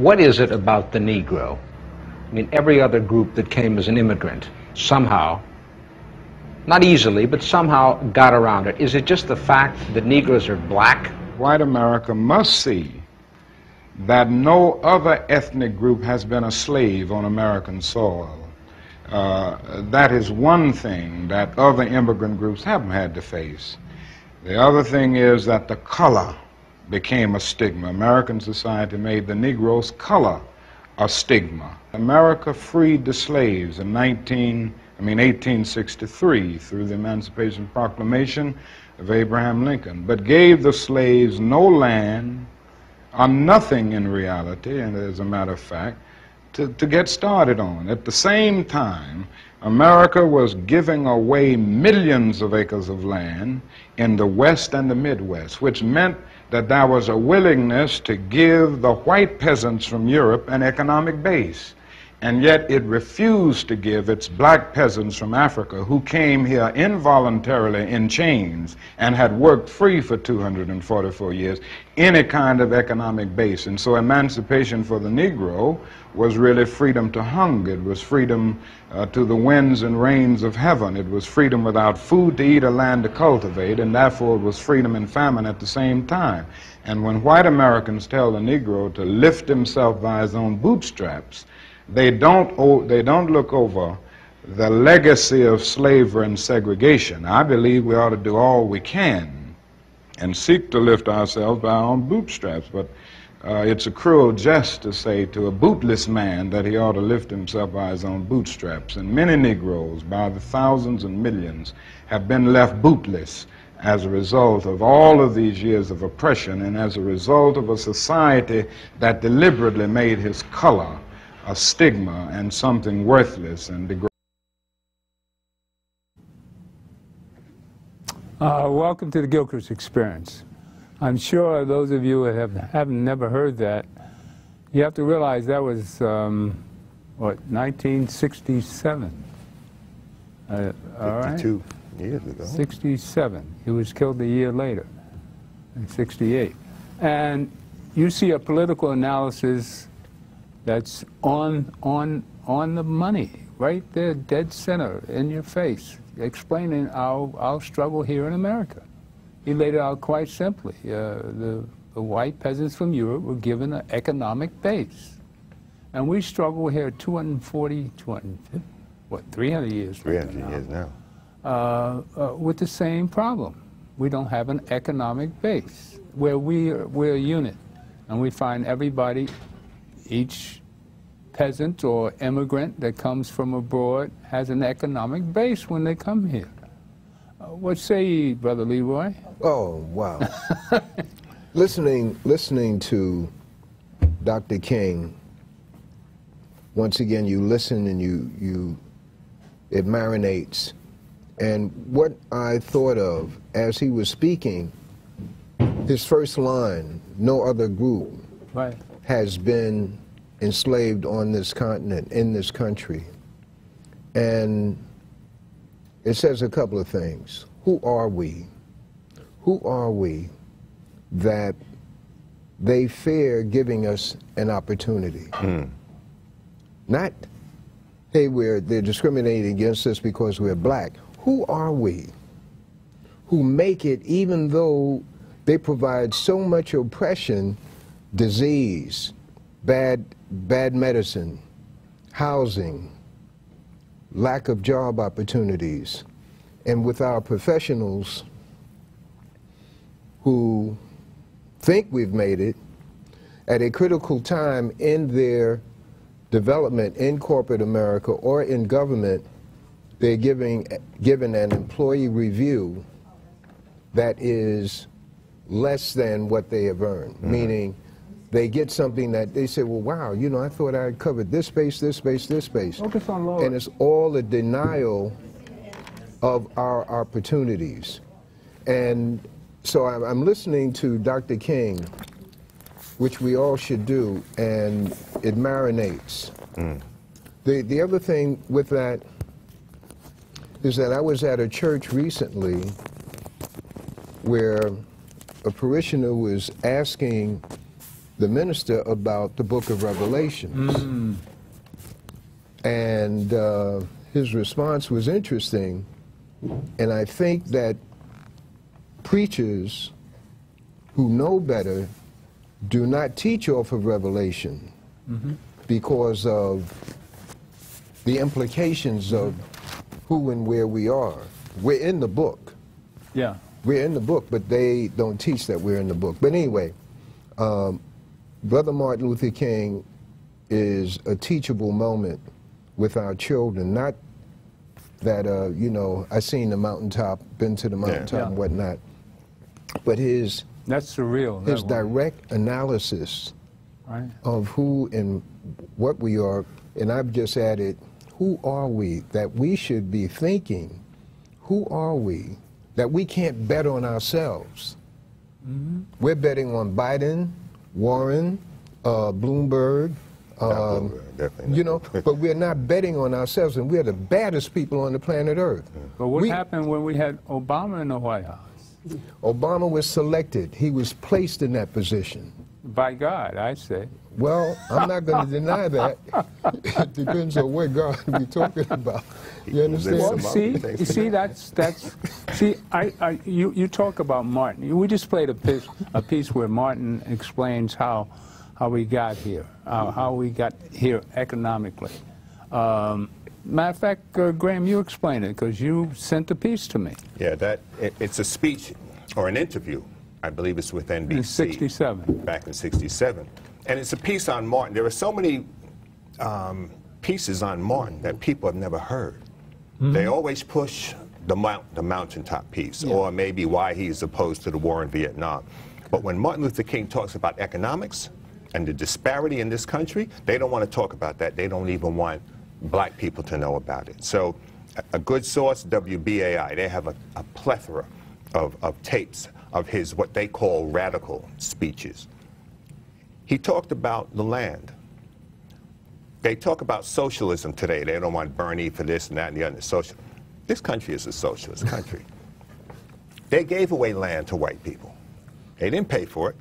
What is it about the Negro? I mean, every other group that came as an immigrant somehow, not easily, but somehow got around it. Is it just the fact that Negroes are black? White America must see that no other ethnic group has been a slave on American soil. That is one thing that other immigrant groups haven't had to face. The other thing is that the color became a stigma. American society made the Negro's color a stigma. America freed the slaves in 1863 through the Emancipation Proclamation of Abraham Lincoln, but gave the slaves no land or nothing in reality, and as a matter of fact, to get started on. At the same time, America was giving away millions of acres of land in the West and the Midwest, which meant that there was a willingness to give the white peasants from Europe an economic base. And yet it refused to give its black peasants from Africa, who came here involuntarily in chains and had worked free for 244 years, any kind of economic base. And so emancipation for the Negro was really freedom to hunger. It was freedom to the winds and rains of heaven. It was freedom without food to eat or land to cultivate, and therefore it was freedom and famine at the same time. And when white Americans tell the Negro to lift himself by his own bootstraps, they don't look over the legacy of slavery and segregation. I believe we ought to do all we can and seek to lift ourselves by our own bootstraps, but it's a cruel jest to say to a bootless man that he ought to lift himself by his own bootstraps. And many Negroes, by the thousands and millions, have been left bootless as a result of all of these years of oppression and as a result of a society that deliberately made his color a stigma and something worthless and degrading. Welcome to the Gilchrist Experience. I'm sure those of you who have never heard that, you have to realize that was, what, 1967? All right? 52 years ago. 67. He was killed a year later, in 68. And you see a political analysis that's on the money, right there, dead center, in your face, explaining our struggle here in America. He laid it out quite simply. The white peasants from Europe were given an economic base. And we struggle here 240, 250, what, 300 years 300 years now. With the same problem. We don't have an economic base where we're a unit. And we find everybody, each peasant or immigrant that comes from abroad has an economic base when they come here. What say ye, Brother Leroy? Oh, wow. Listening to Dr. King, once again you listen and it marinates. And what I thought of as he was speaking, his first line, no other group Right. has been enslaved on this continent, in this country. And it says a couple of things. Who are we? Who are we that they fear giving us an opportunity? Not, hey, they're discriminating against us because we're black. Who are we who make it, even though they provide so much oppression, disease, bad medicine, housing, lack of job opportunities, and with our professionals who think we've made it, at a critical time in their development in corporate America or in government, they're given an employee review that is less than what they have earned, meaning they get something that they say, well, wow, you know, I thought I had covered this space, this space, this space. Focus on lower. And it's all a denial of our opportunities. And so I'm listening to Dr. King, which we all should do, and it marinates. The other thing with that is that I was at a church recently where a parishioner was asking the minister about the book of Revelations. And his response was interesting, and I think that preachers who know better do not teach off of Revelation because of the implications of who and where we are. We're in the book. Yeah. We're in the book, but they don't teach that we're in the book. But anyway, Brother Martin Luther King is a teachable moment with our children. Not that, you know, I seen the mountaintop, been to the mountaintop and whatnot, but his that's surreal. His direct analysis of who and what we are, and I've just added, who are we? That we should be thinking, who are we? That we can't bet on ourselves. We're betting on Biden, Warren, Bloomberg, you know, but we're not betting on ourselves, and we're the baddest people on the planet Earth. But what happened when we had Obama in the White House? Obama was selected. He was placed in that position. By God, I say. Well, I'm not going to deny that. It depends on what God we're talking about. You understand? Well, see, you talk about Martin. We just played a piece where Martin explains how we got here, how we got here economically. Matter of fact, Graham, you explain it because you sent the piece to me. Yeah, it's a speech or an interview. I believe it's with NBC. In '67. Back in '67. And it's a piece on Martin. There are so many pieces on Martin that people have never heard. They always push the mountaintop piece, or maybe why he's opposed to the war in Vietnam. But when Martin Luther King talks about economics and the disparity in this country, they don't want to talk about that. They don't even want black people to know about it. So a good source, WBAI, they have a plethora of tapes of his what they call radical speeches. He talked about the land. They talk about socialism today. They don't want Bernie for this and that and the other. This country is a socialist country. They gave away land to white people. They didn't pay for it.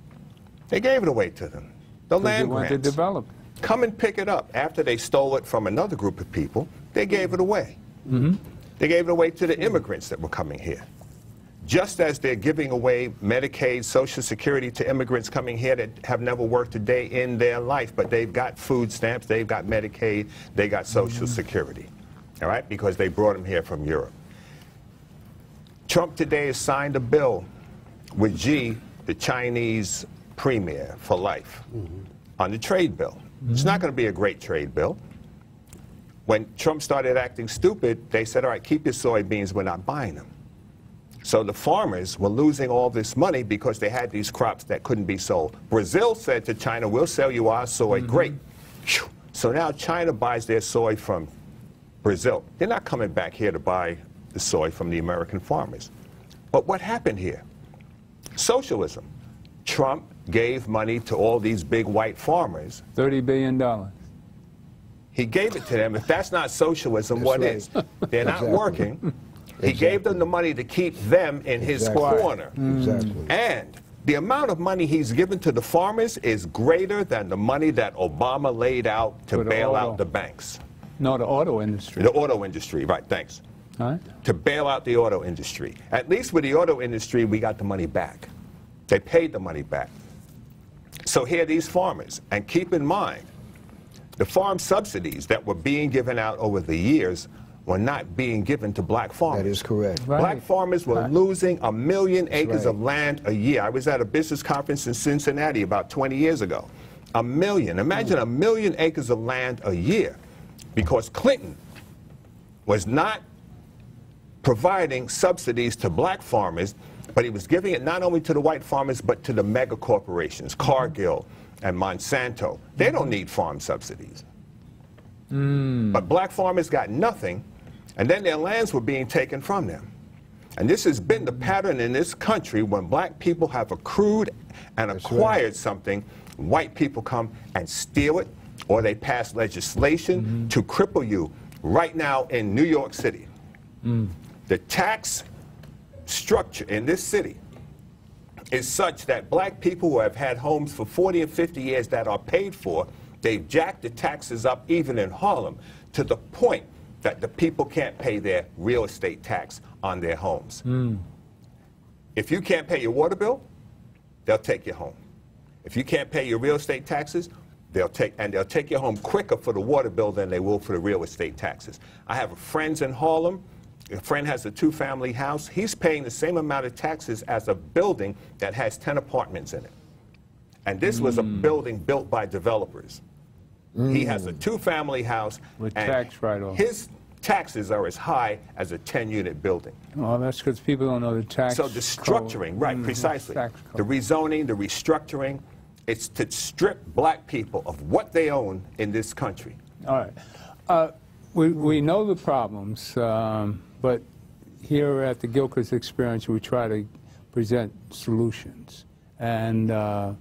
They gave it away to them. The land grants. They wanted to develop. Come and pick it up. After they stole it from another group of people, they gave it away. They gave it away to the immigrants that were coming here. Just as they're giving away Medicaid, Social Security to immigrants coming here that have never worked a day in their life, but they've got food stamps, they've got Medicaid, they got Social Security, all right, because they brought them here from Europe. Trump today has signed a bill with Xi, the Chinese premier for life, on the trade bill. It's not going to be a great trade bill. When Trump started acting stupid, they said, all right, keep your soybeans, we're not buying them. So the farmers were losing all this money because they had these crops that couldn't be sold. Brazil said to China, we'll sell you our soy. Great. So now China buys their soy from Brazil. They're not coming back here to buy the soy from the American farmers. But what happened here? Socialism. Trump gave money to all these big white farmers. $30 billion. He gave it to them. If that's not socialism, what is? They're not working. He gave them the money to keep them in his corner. And the amount of money he's given to the farmers is greater than the money that Obama laid out to bail out the banks. No, the auto industry. The auto industry, right, thanks. To bail out the auto industry. At least with the auto industry, we got the money back. They paid the money back. So here are these farmers. And keep in mind, the farm subsidies that were being given out over the years were not being given to black farmers. That is correct. Black farmers were losing 1 million acres of land a year. I was at a business conference in Cincinnati about 20 years ago. 1 million. Imagine 1 million acres of land a year, because Clinton was not providing subsidies to black farmers, but he was giving it not only to the white farmers, but to the mega corporations, Cargill and Monsanto. They don't need farm subsidies. But black farmers got nothing, and then their lands were being taken from them. And this has been the pattern in this country. When black people have accrued and acquired something, white people come and steal it, or they pass legislation to cripple you. Right now in New York City, the tax structure in this city is such that black people who have had homes for 40 and 50 years that are paid for, they've jacked the taxes up even in Harlem to the point that the people can't pay their real estate tax on their homes. If you can't pay your water bill, they'll take your home. If you can't pay your real estate taxes, they'll take your home quicker for the water bill than they will for the real estate taxes. I have friends in Harlem. A friend has a 2-family house. He's paying the same amount of taxes as a building that has 10 apartments in it. And this was a building built by developers. He has a 2-family house, with and tax write-off. his taxes are as high as a 10-unit building. Oh, that's because people don't know the tax So the structuring, code. right, precisely. Tax The code. rezoning, the restructuring, it's to strip black people of what they own in this country. All right. We know the problems, but here at the Gilchrist Experience, we try to present solutions. And the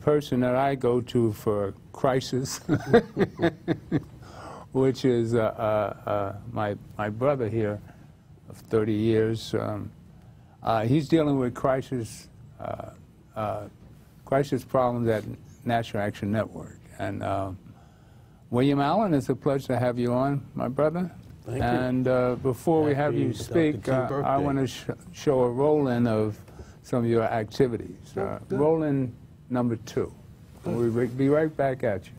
person that I go to for crisis, which is my brother here of 30 years, he's dealing with crisis problems at National Action Network. And William Allen, it's a pleasure to have you on, my brother. Thank you. And before we have you Dr. speak, King I birthday. want to show a roll-in of some of your activities. Roll-in number 2. We'll be right back at you.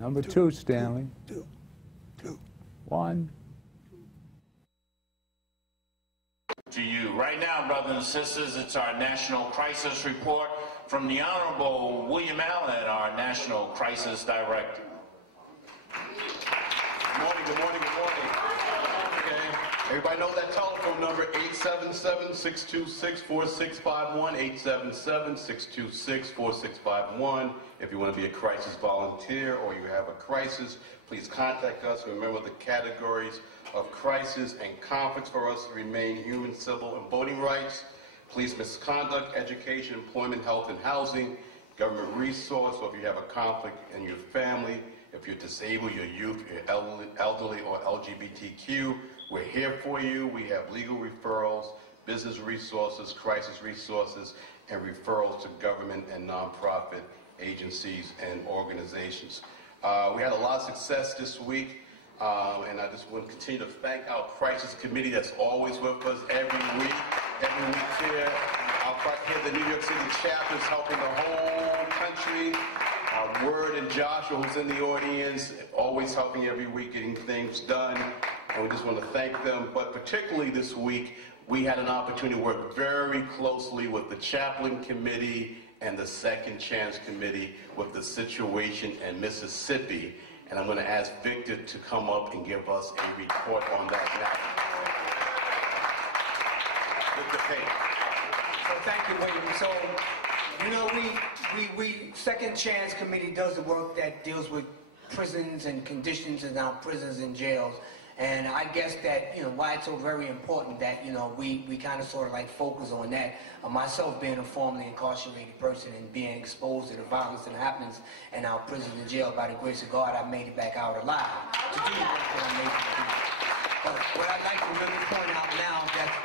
Number 2, Stanley. 2. 1. To you. Right now, brothers and sisters, it's our National Crisis Report from the Honorable William Allen, our National Crisis Director. Good morning, good morning, good morning. Okay. Everybody know that telephone number, 877-626-4651, 877-626-4651. If you want to be a crisis volunteer or you have a crisis, please contact us. Remember the categories of crisis and conflicts for us to remain human, civil, and voting rights, police misconduct, education, employment, health, and housing, government resource, or if you have a conflict in your family, if you're disabled, your youth, your elderly, or LGBTQ, we're here for you. We have legal referrals, business resources, crisis resources, and referrals to government and nonprofit agencies and organizations. We had a lot of success this week. And I just want to continue to thank our crisis committee that's always with us every week here. Here the New York City chapter is helping the whole country. Word and Joshua, who's in the audience, always helping every week getting things done. And we just want to thank them. But particularly this week, we had an opportunity to work very closely with the chaplain committee and the Second Chance Committee with the situation in Mississippi. And I'm going to ask Victor to come up and give us a report on that now. Victor Payne. So thank you, William. So, you know, we Second Chance Committee does the work that deals with prisons and conditions in our prisons and jails. And I guess that, you know, why it's so very important that, you know, we kind of sort of like focus on that. Myself being a formerly incarcerated person and being exposed to the violence that happens in our prison and jail, by the grace of God, I made it back out alive to do the work that I made it to do. But what I'd like to really point out now that's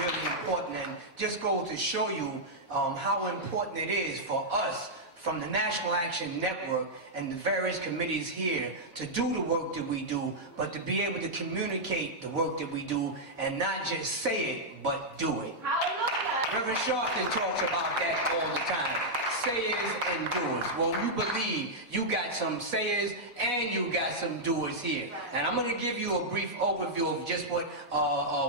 really important and just goes to show you how important it is for us from the National Action Network and the various committees here to do the work that we do, but to be able to communicate the work that we do and not just say it, but do it. Reverend Sharpton talks about that all the time. Sayers and doers. Well, you believe you got some sayers and you got some doers here. And I'm going to give you a brief overview of just what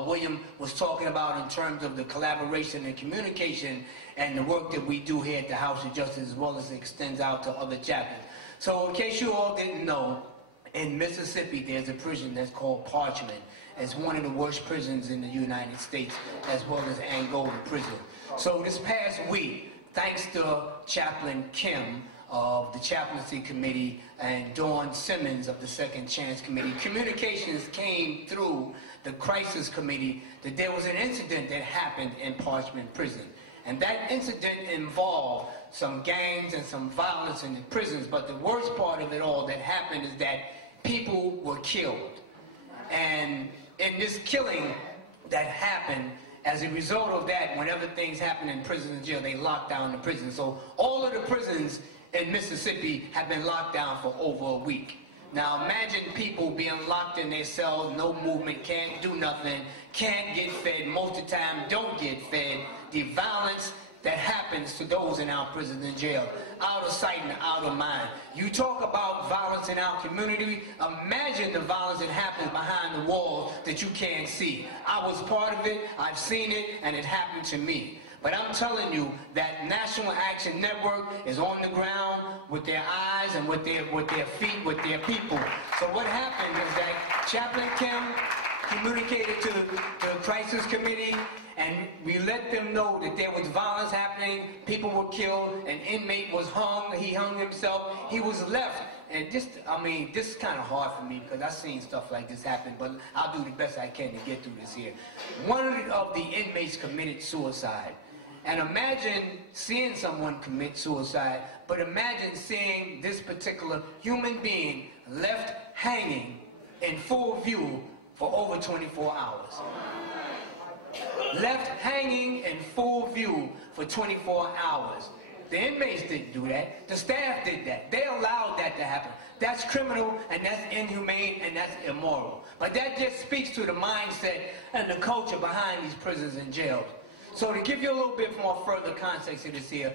William was talking about in terms of the collaboration and communication and the work that we do here at the House of Justice, as well as it extends out to other chaplains. So in case you all didn't know, in Mississippi there's a prison that's called Parchman. It's one of the worst prisons in the United States, as well as Angola prison. So this past week, thanks to Chaplain Kim of the Chaplaincy Committee and Dawn Simmons of the Second Chance Committee, communications came through the Crisis Committee that there was an incident that happened in Parchman Prison. And that incident involved some gangs and some violence in the prisons, but the worst part of it all that happened is that people were killed. And in this killing that happened, as a result of that, whenever things happen in prison and jail, they lock down the prison. So all of the prisons in Mississippi have been locked down for over a week. Now imagine people being locked in their cells, no movement, can't do nothing, can't get fed, most of the time don't get fed. The violence that happens to those in our prisons and jail, out of sight and out of mind. You talk about violence in our community, imagine the violence that happens behind the walls that you can't see. I was part of it, I've seen it, and it happened to me. But I'm telling you that National Action Network is on the ground with their eyes and with their feet, with their people. So what happened is that Chaplain Kim communicated to the Crisis Committee, and we let them know that there was violence happening, people were killed, an inmate was hung, he hung himself, he was left. And this, I mean, this is kind of hard for me because I've seen stuff like this happen, but I'll do the best I can to get through this here. One of the inmates committed suicide. And imagine seeing someone commit suicide, but imagine seeing this particular human being left hanging in full view for over 24 hours. Left hanging in full view for 24 hours. The inmates didn't do that. The staff did that. They allowed that to happen. That's criminal, and that's inhumane, and that's immoral. But that just speaks to the mindset and the culture behind these prisons and jails. So to give you a little bit more further context to this here,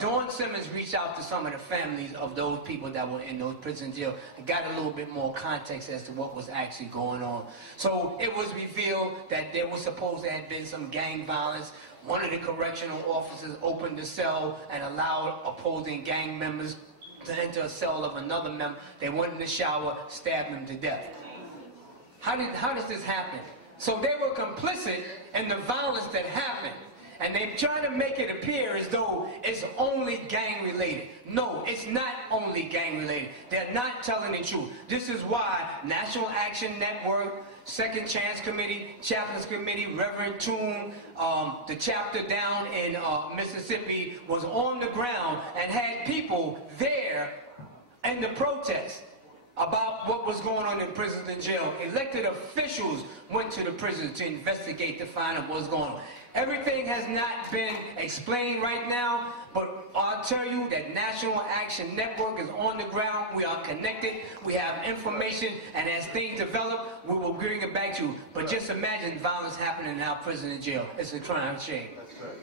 Dawn Simmons reached out to some of the families of those people that were in those prison jails and got a little bit more context as to what was actually going on. So it was revealed that there was supposed to have been some gang violence. One of the correctional officers opened the cell and allowed opposing gang members to enter a cell of another member. They went in the shower, stabbed him to death. How does this happen? So they were complicit in the violence that happened. And they're trying to make it appear as though it's only gang-related. No, it's not only gang-related. They're not telling the truth. This is why National Action Network, Second Chance Committee, Chaplains Committee, Reverend Toon, the chapter down in Mississippi was on the ground and had people there in the protest about what was going on in prisons and jail. Elected officials went to the prisons to investigate to find out what was going on. Everything has not been explained right now, but I'll tell you that National Action Network is on the ground. We are connected. We have information, and as things develop, we will bring it back to you. But just imagine violence happening in our prison and jail. It's a crime shame. That's right.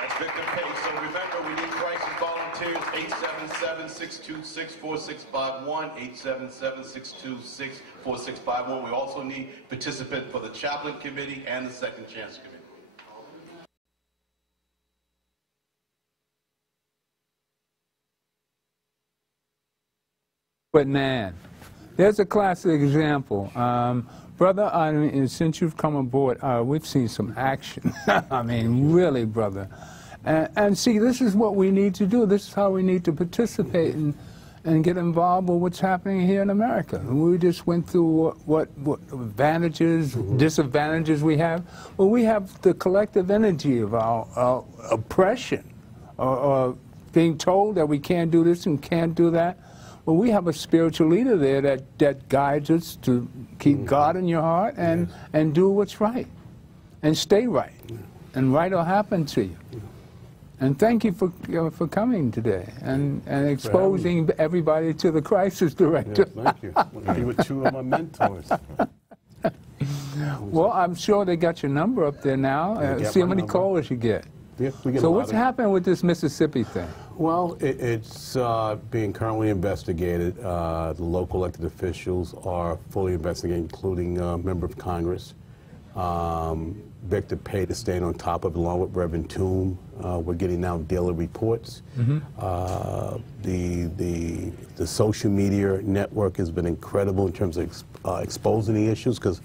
That's victim pay. So remember, we need crisis volunteers. 877-626-4651. 877-626-4651. We also need participants for the Chaplain Committee and the Second Chance Committee. But man, there's a classic example. Brother, I mean, since you've come aboard, we've seen some action. I mean, really, brother. And see, this is what we need to do. This is how we need to participate and get involved with what's happening here in America. We just went through what advantages, disadvantages we have. Well, we have the collective energy of our oppression, or being told that we can't do this and can't do that. Well, we have a spiritual leader there that guides us to keep God in your heart and do what's right and stay right. And right will happen to you. And thank you for coming today and exposing everybody to the crisis director. Yes, thank you. You were two of my mentors. Well, I'm sure they got your number up there now. See how many calls you get. Yeah, we get so what's happening with this Mississippi thing? Well, it's being currently investigated. The local elected officials are fully investigating, including a member of Congress. Victor Pate is staying on top of it, along with Reverend Toon. We're getting now daily reports. The social media network has been incredible in terms of exposing the issues, because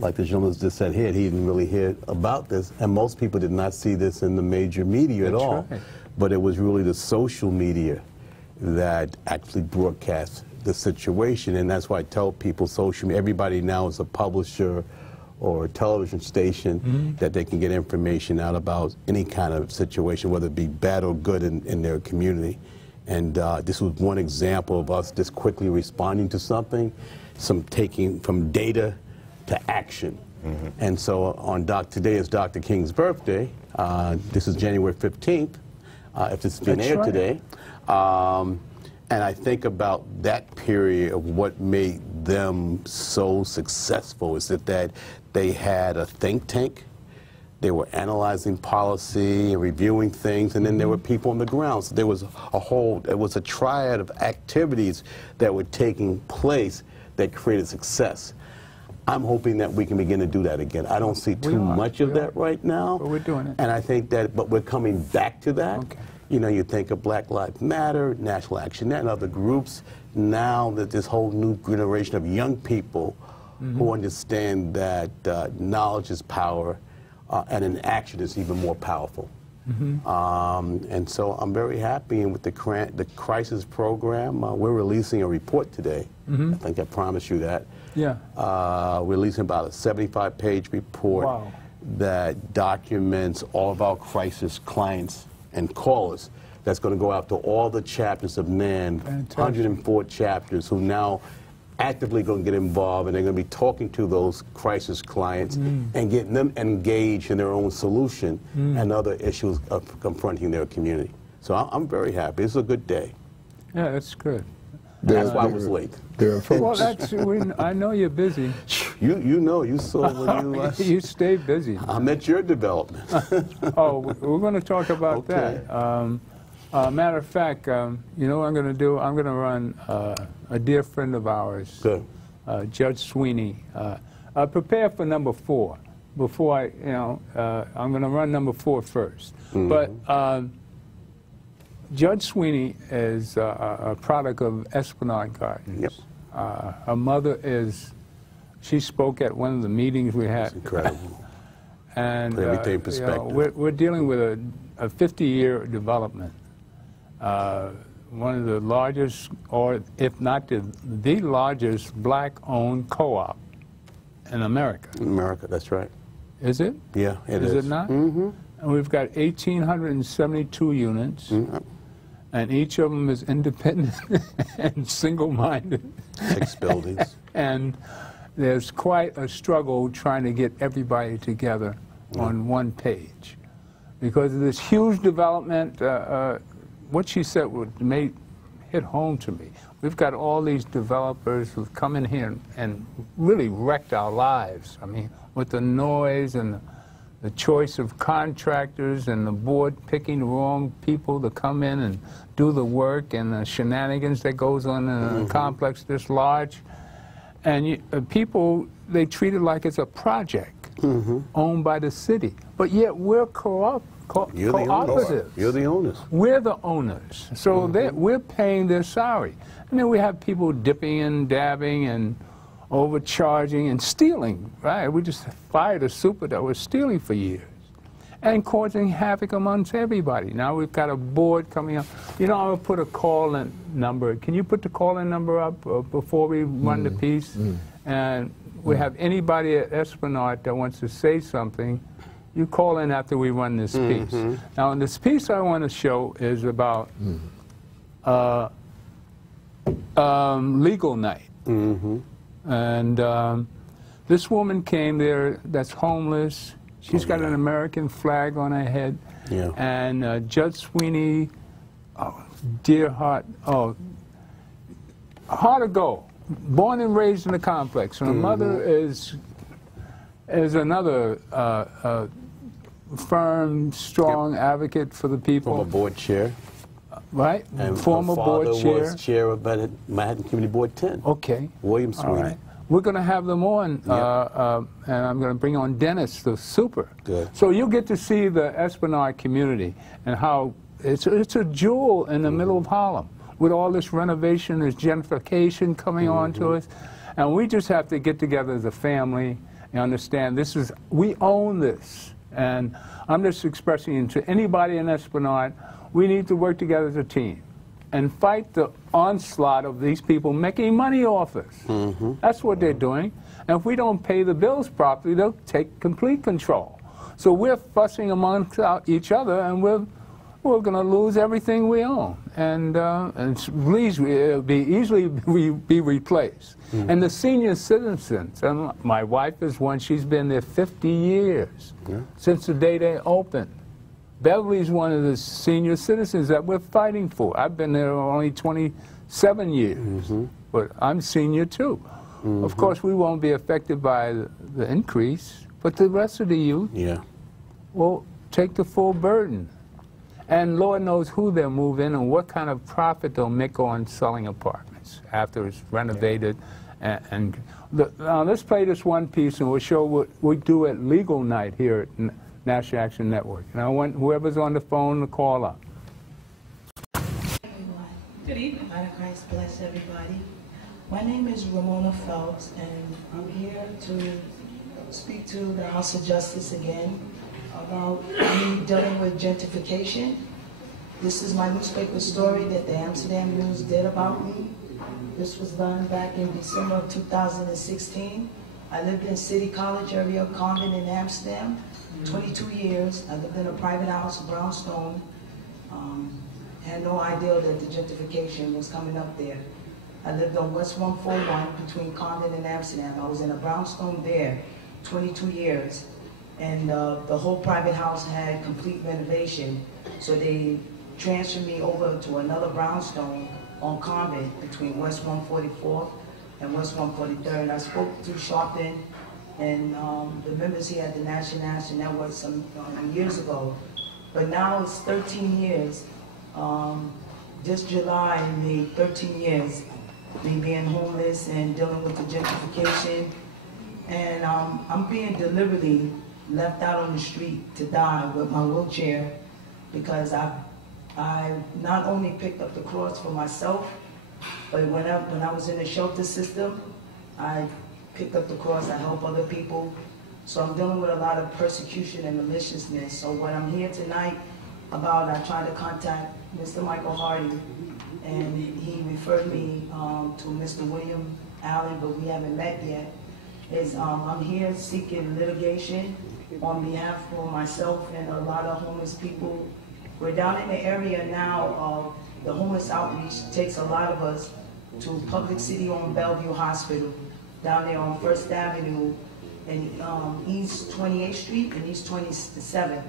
like the gentleman just said here, he didn't really hear about this, and most people did not see this in the major media at all. Right. But it was really the social media that actually broadcast the situation, and that's why I tell people social media, everybody now is a publisher or a television station that they can get information out about any kind of situation, whether it be bad or good in their community. And this was one example of us just quickly responding to something, taking from data to action. And so today is Dr. King's birthday. This is January 15th, if it's been aired today. And I think about that period of what made them so successful is that they had a think tank. They were analyzing policy and reviewing things, and then there were people on the ground. So there was a triad of activities that were taking place that created success. I'm hoping that we can begin to do that again. I don't see too much of that right now. But we're doing it. And I think but we're coming back to that. Okay. You know, you think of Black Lives Matter, National Action Net, and other groups. Now that this whole new generation of young people who understand that knowledge is power and an action is even more powerful. And so I'm very happy. And with the crisis program, we're releasing a report today. I think I promised you that. Yeah. We're releasing about a 75-page report that documents all of our crisis clients and callers. That's going to go out to all the chapters of NAN, 104 chapters, who now actively going to get involved, and they're going to be talking to those crisis clients and getting them engaged in their own solution and other issues of confronting their community. So I'm very happy. It's a good day. Yeah, that's good. That's why I was late. There are folks. Well, I know you're busy. You know, you saw when you you stay busy. I'm at your development. Oh, we're going to talk about that. Matter of fact, you know what I'm going to do? I'm going to run a dear friend of ours, Judge Sweeney. Prepare for number 4. Before I'm going to run number 4 first. But Judge Sweeney is a product of Esplanade Gardens. Her mother she spoke at one of the meetings we had. That's incredible. And put everything in perspective. We're dealing with a 50-year development. One of the largest, or if not the largest, black-owned co-op in America. In America, that's right. Is it? Yeah, it is. Is it not? And we've got 1,872 units. And each of them is independent and single-minded. 6 buildings. And there's quite a struggle trying to get everybody together on one page. Because of this huge development, what she said hit home to me. We've got all these developers who've come in here and really wrecked our lives. I mean, with the noise and the choice of contractors and the board picking the wrong people to come in and do the work and the shenanigans that goes on in a complex this large. And people, they treat it like it's a project owned by the city. But yet we're cooperatives. You're the owners. We're the owners. So we're paying their salary. And then we have people dipping and dabbing and overcharging and stealing, right? We just fired a super that was stealing for years and causing havoc amongst everybody. Now we've got a board coming up. You know, I'll put a call-in number. Can you put the call-in number up before we run the piece? And we have anybody at Esplanade that wants to say something, you call in after we run this piece. Now, in this piece I want to show is about legal night. And this woman came there that's homeless. She's got an American flag on her head. And Judge Sweeney, dear heart, heart of gold, born and raised in the complex. And her mother is another firm, strong advocate for the people. Former board chair. Right, and former board chair. Was chair of Manhattan Community Board 10. Okay. William Sweeney. All right. We're going to have them on, and I'm going to bring on Dennis, the super. Good. So you'll get to see the Esplanade community and how it's a jewel in the middle of Harlem with all this renovation, this gentrification coming on to us. And we just have to get together as a family and understand we own this. And I'm just expressing to anybody in Esplanade, we need to work together as a team and fight the onslaught of these people making money off us. That's what they're doing. And if we don't pay the bills properly, they'll take complete control. So we're fussing amongst each other, and we're we're going to lose everything we own, and please, it'll be easily be replaced. Mm-hmm. And the senior citizens, and my wife is one. She's been there 50 years since the day they opened. Beverly's one of the senior citizens that we're fighting for. I've been there only 27 years, but I'm senior too. Of course, we won't be affected by the increase, but the rest of the youth will take the full burden. And Lord knows who they'll move in and what kind of profit they'll make on selling apartments after it's renovated. Now let's play this one piece and we'll show what we do at Legal Night here at National Action Network. And I want whoever's on the phone to call up. Everyone. Good evening. By Christ bless everybody. My name is Ramona Phelps, and I'm here to speak to the House of Justice again about me dealing with gentrification. This is my newspaper story that the Amsterdam News did about me. This was done back in December of 2016. I lived in City College area, Convent in Amsterdam, 22 years. I lived in a private house, brownstone. Had no idea that the gentrification was coming up there. I lived on West 141 between Convent and Amsterdam. I was in a brownstone there, 22 years. And the whole private house had complete renovation. So they transferred me over to another brownstone on Convent between West 144th and West 143rd. I spoke to Sharpton and the members here at the National Action Network some years ago. But now it's 13 years. This July made 13 years me being homeless and dealing with the gentrification. And I'm being deliberately left out on the street to die with my wheelchair because I not only picked up the cross for myself, but when I was in the shelter system, I picked up the cross, I help other people. So I'm dealing with a lot of persecution and maliciousness. So what I'm here tonight about, I tried to contact Mr. Michael Hardy, and he referred me to Mr. William Allen, but we haven't met yet. I'm here seeking litigation on behalf of myself and a lot of homeless people. We're down in the area now. The homeless outreach takes a lot of us to Public City-owned Bellevue Hospital, down there on 1st Avenue and East 28th Street and East 27th.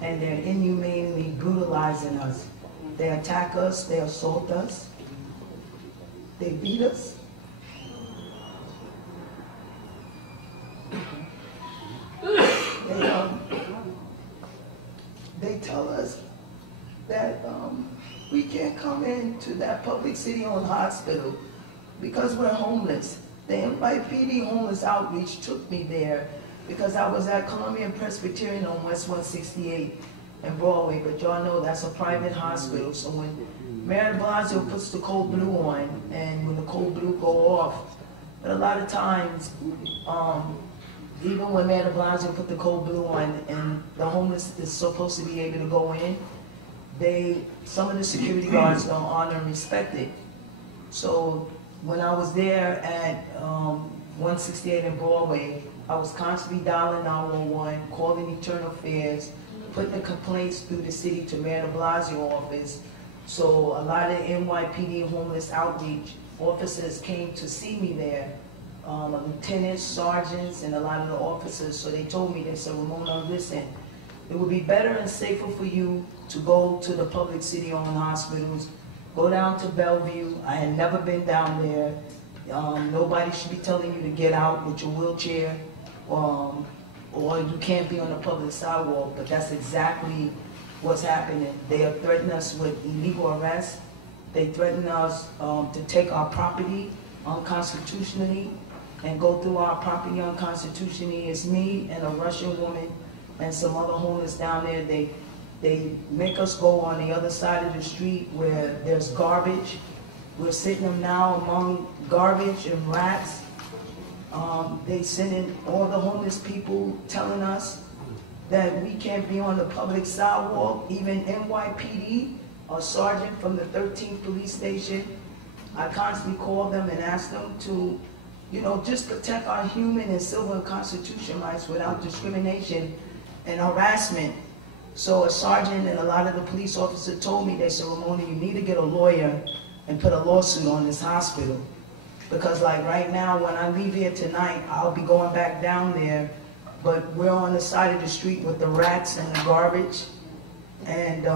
And they're inhumanely brutalizing us. They attack us, they assault us, they beat us. They tell us that we can't come into that Public City-owned hospital because we're homeless. The NYPD Homeless Outreach took me there because I was at Columbian Presbyterian on West 168 and Broadway, but y'all know that's a private hospital. So when Mayor de Blasio puts the code blue on, and when the code blue go off, but a lot of times, even when Mayor de Blasio put the code blue on and the homeless is supposed to be able to go in, some of the security guards don't honor and respect it. So when I was there at 168 and Broadway, I was constantly dialing 911, calling Eternal Affairs, putting the complaints through the city to Mayor de Blasio office. So a lot of NYPD homeless outreach officers came to see me there, lieutenants, sergeants, and a lot of the officers. So they told me, they said, Ramona, listen, it would be better and safer for you to go to the Public City-owned hospitals, go down to Bellevue. I had never been down there. Nobody should be telling you to get out with your wheelchair, or you can't be on a public sidewalk, but that's exactly what's happening. They are threatening us with illegal arrest. They threaten us to take our property unconstitutionally and go through our property unconstitutionally. It's me and a Russian woman and some other homeless down there. They make us go on the other side of the street where there's garbage. We're sitting them now among garbage and rats. They send in all the homeless people telling us that we can't be on the public sidewalk. Even NYPD, a sergeant from the 13th police station, I constantly call them and ask them to, just protect our human and civil and constitutional rights without discrimination and harassment. So a sergeant and a lot of the police officers told me, they said, Ramona, you need to get a lawyer and put a lawsuit on this hospital. Because like right now, when I leave here tonight, I'll be going back down there, but we're on the side of the street with the rats and the garbage. And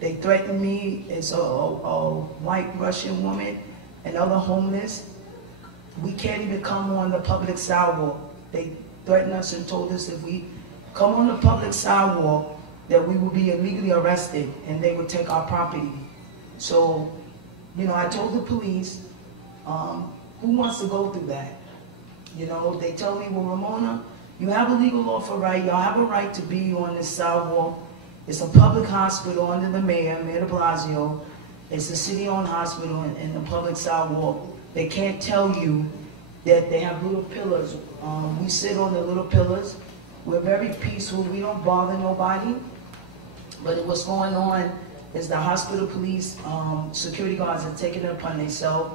they threatened me. It's a white Russian woman and other homeless. We can't even come on the public sidewalk. They threatened us and told us if we come on the public sidewalk that we will be illegally arrested and they would take our property. So, you know, I told the police, who wants to go through that? You know, they tell me, well, Ramona, you have a legal offer right. Y'all have a right to be on this sidewalk. It's a public hospital under the mayor, Mayor de Blasio. It's a city-owned hospital in the public sidewalk. They can't tell you that they have little pillars. We sit on the little pillars. We're very peaceful. We don't bother nobody. But what's going on is the hospital police, security guards are taking it upon themselves.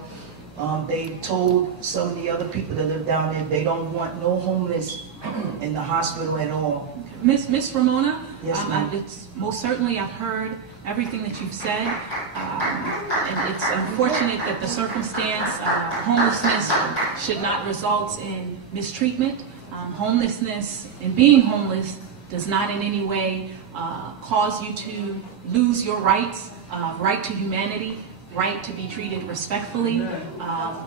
They told some of the other people that live down there they don't want no homeless in the hospital at all. Miss Ramona, yes, ma'am. It's most certainly I've heard everything that you've said, and it's unfortunate that the circumstance, homelessness should not result in mistreatment. Homelessness and being homeless does not in any way cause you to lose your rights, right to humanity, right to be treated respectfully,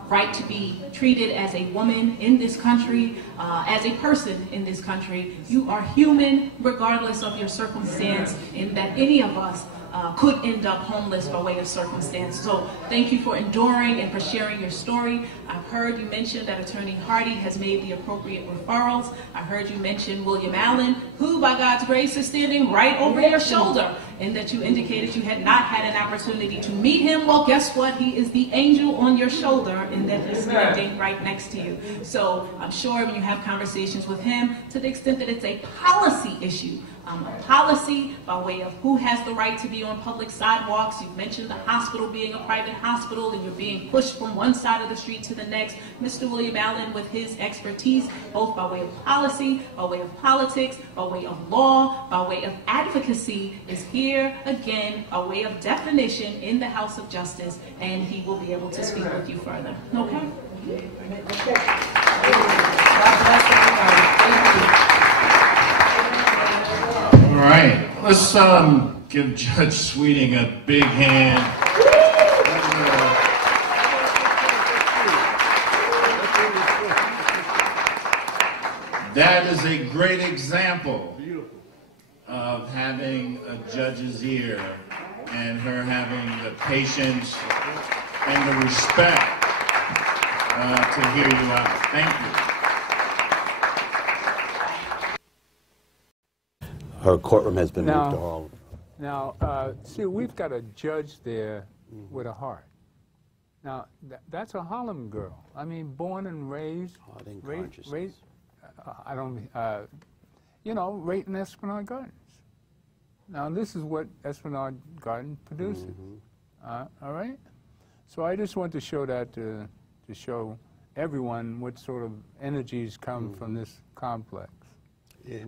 right to be treated as a woman in this country, as a person in this country. You are human regardless of your circumstance, in that any of us could end up homeless by way of circumstance. So thank you for enduring and for sharing your story. I've heard you mention that Attorney Hardy has made the appropriate referrals. I heard you mention William Allen, who by God's grace is standing right over your shoulder, and that you indicated you had not had an opportunity to meet him. Well, guess what? He is the angel on your shoulder, and that he's standing right next to you. So I'm sure when you have conversations with him, to the extent that it's a policy issue, a policy by way of who has the right to be on public sidewalks. You've mentioned the hospital being a private hospital and you're being pushed from one side of the street to the next. Mr. William Allen, with his expertise, both by way of policy, by way of politics, by way of law, by way of advocacy, is here again, by way of definition in the House of Justice, and he will be able to speak with you further. Okay? God bless everybody. Thank you. All right, let's give Judge Sweeting a big hand. That is a great example of having a judge's ear and her having the patience and the respect to hear you out. Thank you. Her courtroom has been moved to Harlem. Now, see, we've got a judge there with a heart. Now, that's a Harlem girl. I mean, born and raised, I don't, you know, right in Esplanade Gardens. Now, this is what Esplanade Garden produces. All right? So I just want to show that to show everyone what sort of energies come from this complex.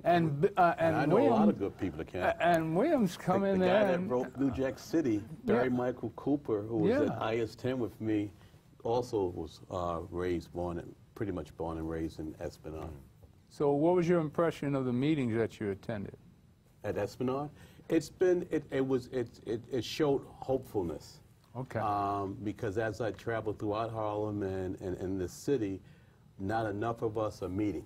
And I know William, a lot of good people that can't. And Williams come in there. The guy that wrote New Jack City, Barry Michael Cooper, who was at IS-10 with me, also was pretty much born and raised in Esplanade. So what was your impression of the meetings that you attended? At Esplanade? It showed hopefulness. Okay. Because as I traveled throughout Harlem and the city, not enough of us are meeting.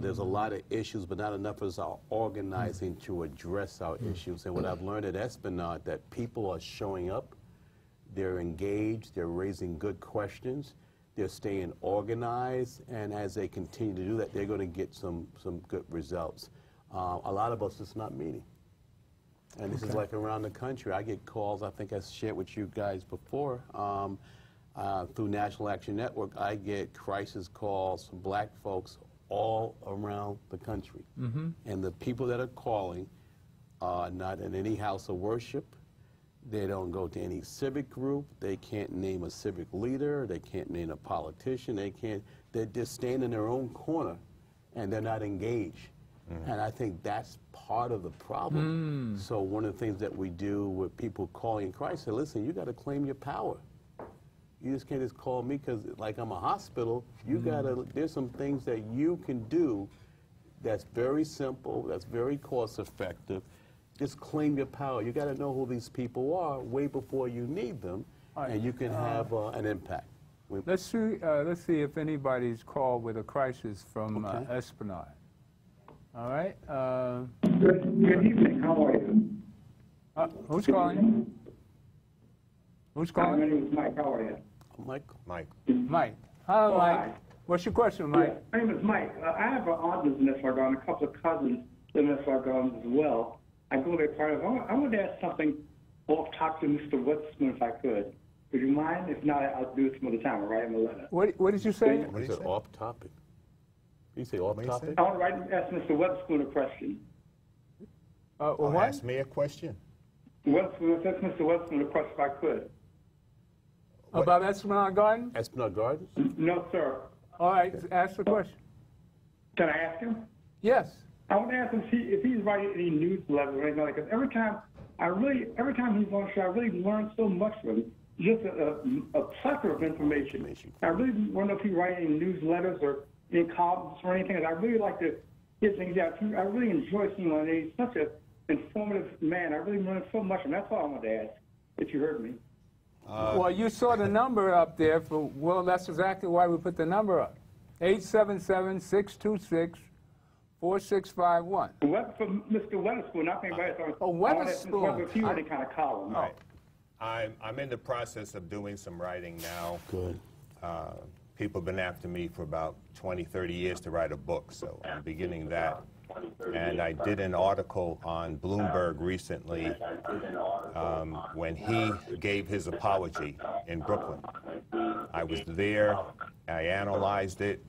There's a lot of issues, but not enough of us are organizing to address our issues. And what I've learned at Esplanade, that people are showing up, they're engaged, they're raising good questions, they're staying organized, and as they continue to do that, they're going to get some good results. A lot of us just not meeting. And this is like around the country. I get calls, I think I shared with you guys before, through National Action Network, I get crisis calls from black folks all around the country. And the people that are calling are not in any house of worship. They don't go to any civic group. They can't name a civic leader. They can't name a politician. They're just staying in their own corner, and they're not engaged. And I think that's part of the problem. So one of the things that we do with people calling Christ, say, listen, you got to claim your power. You just can't just call me because, like, I'm a hospital. You gotta. There's some things that you can do that's very simple, that's very cost-effective. Just claim your power. You got to know who these people are way before you need them, and you can have an impact. Let's see if anybody's called with a crisis from Esplanade. All right. Good evening. How are you? Who's calling? Who's calling? My name is Mike. How are you? Mike. Mike. Hello, Mike. Hi. What's your question, Mike? Yeah, my name is Mike. I have an aunt in Nassau Gardens, a couple of cousins in Nassau Gardens as well. I go there part of. I want to ask something off topic to Mr. Woodsman, if I could. Would you mind? If not, I'll do it some other time. I'll write him a letter. What did you say? What did you say? Off topic. You say off topic? I want to ask Mr. Woodsman a question. What? Ask me a question. Ask Mr. Woodsman a question if I could. About Esplanade Gardens? Esplanade Gardens? No, sir. All right, ask the question. Can I ask him? Yes. I want to ask him if he's writing any newsletters or anything like that. Every time he's on the show, I really learn so much from him. Just a plethora of information. I really want to know if he writes any newsletters or any columns or anything. I really like to get things out. I really enjoy seeing him. He's such an informative man. I really learned so much, and that's all I wanted to ask, if you heard me. Well, you saw the number up there. Well, that's exactly why we put the number up. 877-626-4651. What for Mr. Weatherspoon? Not anybody else. Oh, Weatherspoon. If you any kind of column. Right. I'm in the process of doing some writing now. Good. People have been after me for about 20, 30 years to write a book, so I'm beginning that. And I did an article on Bloomberg recently when he gave his apology in Brooklyn. I was there, I analyzed it,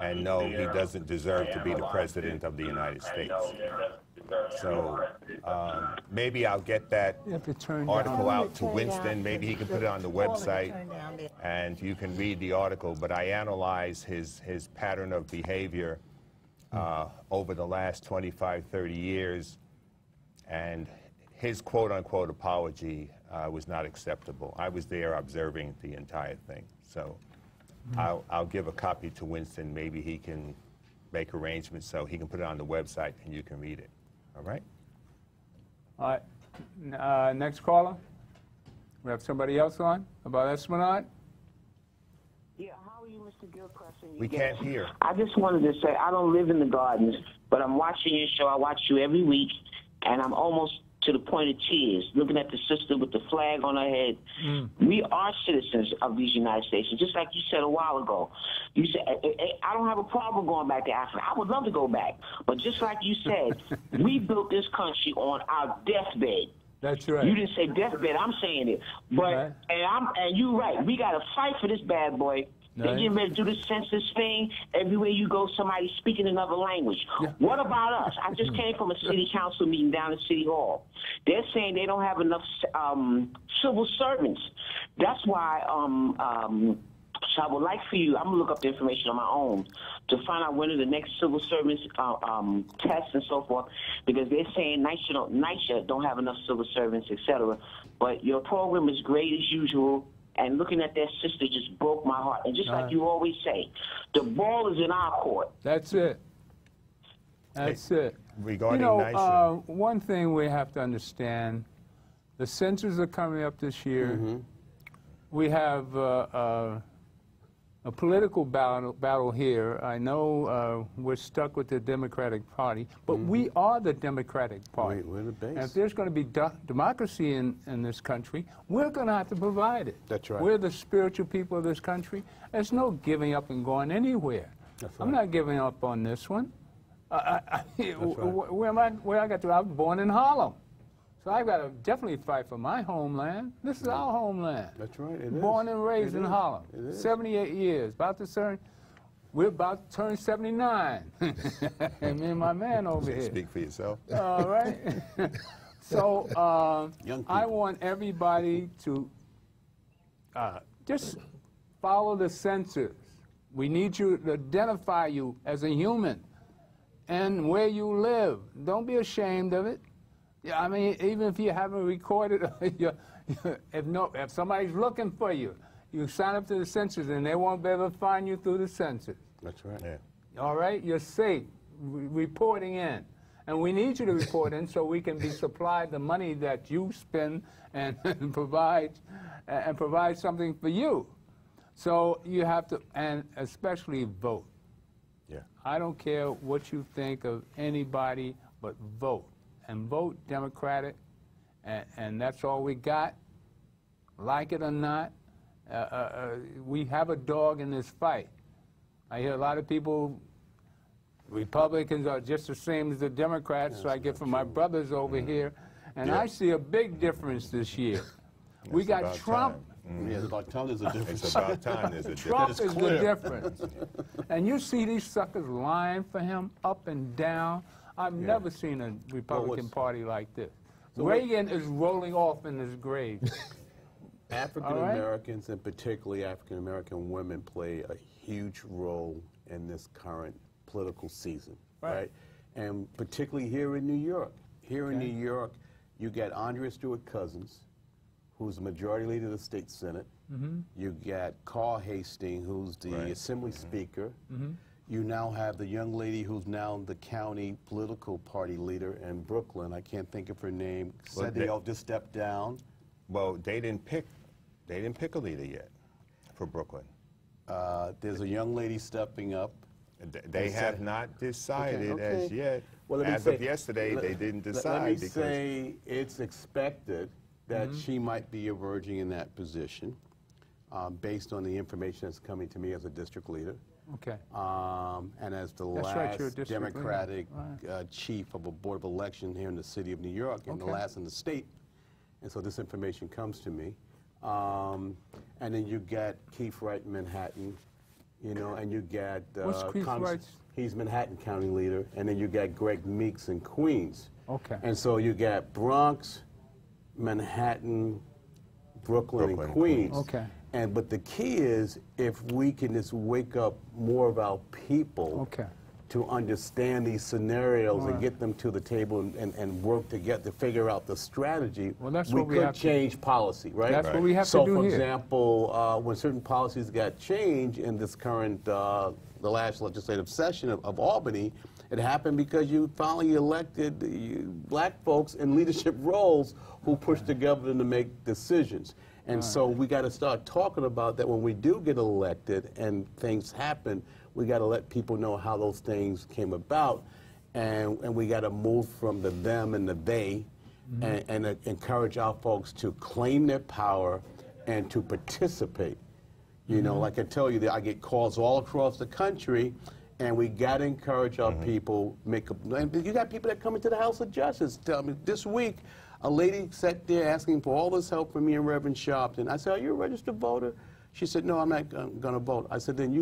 and no, he doesn't deserve to be the President of the United States. So maybe I'll get that article out to Winston. Maybe he can put it on the website, and you can read the article. But I analyze his pattern of behavior over the last 25, 30 years, and his quote-unquote apology was not acceptable. I was there observing the entire thing. So I'll give a copy to Winston. Maybe he can make arrangements so he can put it on the website and you can read it. All right? All right. Next caller. We have somebody else on about Esplanade? Yeah, how are you, Mr. Gilchrist? We can't hear. I just wanted to say, I don't live in the gardens, but I'm watching your show. I watch you every week, and I'm almost to the point of tears, looking at the sister with the flag on her head. We are citizens of these United States, and just like you said a while ago, you said, I don't have a problem going back to Africa. I would love to go back. But just like you said, we built this country on our deathbed. That's right. You didn't say deathbed, I'm saying it. But and you're right. We got to fight for this bad boy. They're getting ready to do the census thing. Everywhere you go, somebody's speaking another language. Yeah. What about us? I just came from a city council meeting down at City Hall. They're saying they don't have enough civil servants. That's why so I would like for you, I'm going to look up the information on my own to find out when are the next civil servants tests and so forth, because they're saying NYCHA don't have enough civil servants, etc. But your program is great as usual. And looking at that sister just broke my heart. And just like you always say, the ball is in our court. That's it. That's it. Regarding NYCHA, one thing we have to understand, the census are coming up this year. We have a political battle here. I know we're stuck with the Democratic Party, but we are the Democratic Party. We're the base. And if there's going to be democracy in this country, we're going to have to provide it. That's right. We're the spiritual people of this country. There's no giving up and going anywhere. That's right. I'm not giving up on this one. Where I got to? I was born in Harlem. So I've got to definitely fight for my homeland. This is our homeland. That's right. It Born is. and raised in Harlem. It is. 78 years. We're about to turn 79. And me and my man over here. Speak for yourself. All right. So I want everybody to just follow the census. We need you to identify you as a human. and where you live. Don't be ashamed of it. Yeah, I mean, even if you haven't recorded, if somebody's looking for you, you sign up to the census and they won't be able to find you through the census. That's right. Yeah. All right? You're safe reporting in. And we need you to report in so we can be supplied the money that you spend and provide something for you. So you have to, and especially vote. Yeah. I don't care what you think of anybody, but vote. And vote Democratic, and that's all we got. Like it or not, we have a dog in this fight. I hear a lot of people, Republicans are just the same as the Democrats, so I get from my brothers over here, and I see a big difference this year. We got Trump. Yeah, it's about time there's a difference. It's about time there's a difference. Trump is the difference. And you see these suckers lying for him up and down. I've never seen a Republican Party like this. So Reagan is rolling off in his grave. African Americans, and particularly African American women, play a huge role in this current political season, right? And particularly here in New York. Here in New York, you got Andrea Stewart Cousins, who's the majority leader of the state senate. You got Carl Hastings, who's the assembly speaker. You now have the young lady who's now the county political party leader in Brooklyn. I can't think of her name. Said they all just stepped down. Well, they didn't pick a leader yet for Brooklyn. There's a young lady stepping up. They have not decided as yet. Well, as of yesterday, they didn't decide. Let me say it's expected that she might be emerging in that position based on the information that's coming to me as a district leader. Okay. And as the last Democratic chief of a board of election here in the city of New York, and the last in the state. And so this information comes to me. And then you get Keith Wright in Manhattan, you know, and you get What's Keith Wright's? He's Manhattan County leader, and then you got Greg Meeks in Queens. Okay. And so you got Bronx, Manhattan, Brooklyn, and Queens. Okay. But the key is if we can just wake up more of our people to understand these scenarios and get them to the table and work together to figure out the strategy, we could change policy, right? That's what we have to do So, for here. example, when certain policies got changed in this current, the last legislative session of Albany, it happened because you finally elected black folks in leadership roles who pushed together to make decisions. And so we got to start talking about that when we do get elected and things happen. We got to let people know how those things came about, and we got to move from the them and the they, and encourage our folks to claim their power and to participate. You know, like I tell you, that I get calls all across the country, and we got to encourage our people. You got people that come into the House of Justice. Tell me this week. A lady sat there asking for all this help from me and Reverend Sharpton. I said, "Are you a registered voter?" She said, "No, I'm not going to vote." I said, "Then